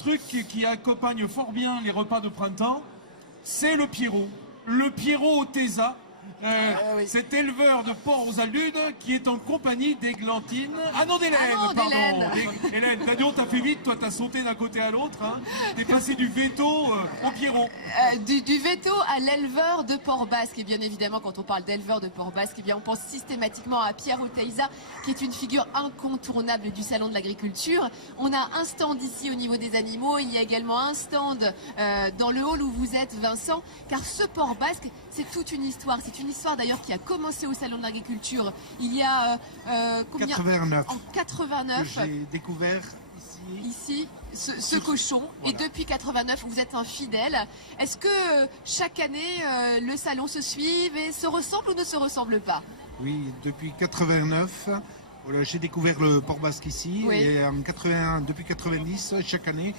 truc qui accompagne fort bien les repas de printemps, c'est le Pierrot. Le Pierrot au Tesa. Oui. Cet éleveur de porc aux aludes qui est en compagnie d'Églantine. Ah non, d'Hélène, d'Hélène. pardon. Hélène, Dadion, t'as fait vite, toi t'as sauté d'un côté à l'autre. Hein. T'es passé du veto au Pierrot. Du veto à l'éleveur de porc basque. Et bien évidemment, quand on parle d'éleveur de porc basque, eh bien, on pense systématiquement à Pierre Oteiza, qui est une figure incontournable du salon de l'agriculture. On a un stand ici au niveau des animaux. Il y a également un stand dans le hall où vous êtes, Vincent, car ce porc basque, c'est toute une histoire. C'est une histoire d'ailleurs qui a commencé au salon de l'agriculture il y a combien 89. En 89. J'ai découvert Ici, ce cochon. Voilà. Et depuis 89, vous êtes un fidèle. Est-ce que chaque année, le salon se suive et se ressemble ou ne se ressemble pas? Oui, depuis 89. Voilà, j'ai découvert le porc basque ici. Oui. Et depuis 90, chaque année,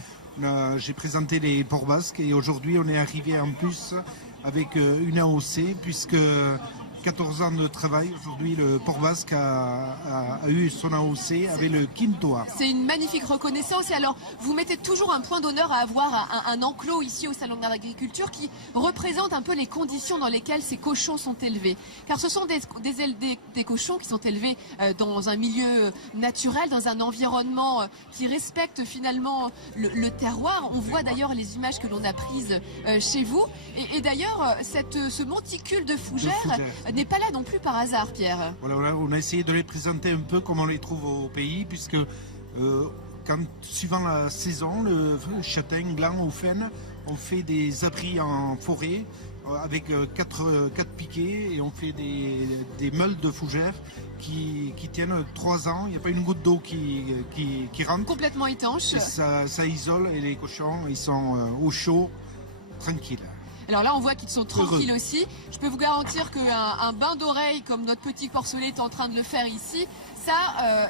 j'ai présenté les porcs basques. Et aujourd'hui, on est arrivé en plus avec une AOC, puisque 14 ans de travail. Aujourd'hui, le porc basque a eu son AOC avec le Quintoa. C'est une magnifique reconnaissance. Et alors, vous mettez toujours un point d'honneur à avoir un enclos ici au Salon de l'Agriculture qui représente un peu les conditions dans lesquelles ces cochons sont élevés. Car ce sont des cochons qui sont élevés dans un milieu naturel, dans un environnement qui respecte finalement le terroir. On voit d'ailleurs les images que l'on a prises chez vous. Et d'ailleurs, ce monticule de fougères n'est pas là non plus par hasard, Pierre. Voilà, on a essayé de les présenter un peu comme on les trouve au pays, puisque suivant la saison, le châtain, gland ou frêne, on fait des abris en forêt avec quatre piquets et on fait des meules de fougères qui tiennent 3 ans. Il n'y a pas une goutte d'eau qui rentre. Complètement étanche. Et ça isole et les cochons, ils sont au chaud, tranquilles. Alors là, on voit qu'ils sont tranquilles Heureux. aussi. Je peux vous garantir qu'un bain d'oreille, comme notre petit porcelet est en train de le faire ici, ça,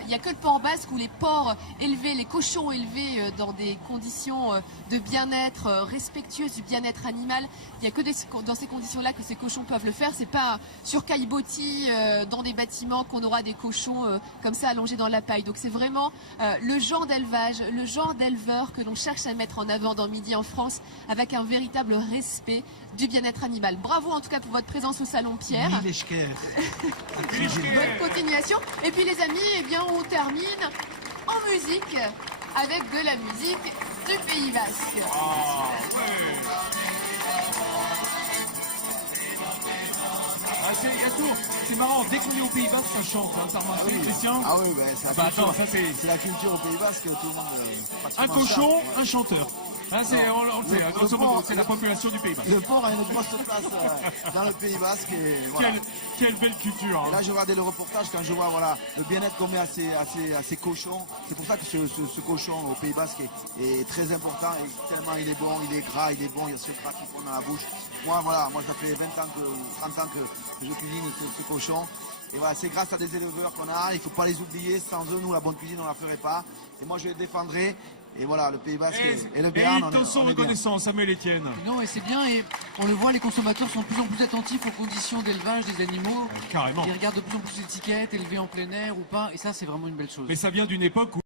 il n'y a que le porc basque où les porcs élevés, les cochons élevés dans des conditions de bien-être respectueuses du bien-être animal. Il n'y a que dans ces conditions-là que ces cochons peuvent le faire. C'est pas sur caillebotis, dans des bâtiments qu'on aura des cochons comme ça allongés dans la paille. Donc c'est vraiment le genre d'élevage, le genre d'éleveur que l'on cherche à mettre en avant dans Midi en France avec un véritable respect du bien-être animal. Bravo en tout cas pour votre présence au salon, Pierre. Bonne continuation. Et puis les amis, eh bien on termine en musique avec de la musique du Pays Basque. C'est marrant, dès qu'on est au Pays Basque, ça chante. Hein, t'as remarqué, Christian? Ah oui, ben, c'est la culture. Attends, ça c'est la culture au Pays Basque, tout le monde. un cochon, un chanteur. Hein, on le sait, hein, grosso modo, c'est la population du Pays Basque. Le porc a une grosse place dans le Pays Basque. Et, voilà. Quelle belle culture. Et Hein. là, je regardais le reportage quand je vois le bien-être qu'on met à ces cochons. C'est pour ça que ce cochon au Pays Basque est très important. Et tellement il est bon, il est gras, il est bon, il y a ce gras qui prend dans la bouche. Moi, ça fait 20 ans ou 30 ans que je cuisine ce cochon. Et voilà, c'est grâce à des éleveurs qu'on a. Il ne faut pas les oublier. Sans eux, nous, la bonne cuisine, on ne la ferait pas. Et moi, je les défendrai. Et voilà, le Pays Basque et le Béarn, ils t'en sont reconnaissants, Samuel Etienne. Non, et c'est bien, et on le voit, les consommateurs sont de plus en plus attentifs aux conditions d'élevage des animaux. Carrément. Ils regardent de plus en plus l'étiquette, élevé en plein air ou pas, et ça, c'est vraiment une belle chose. Mais ça vient d'une époque où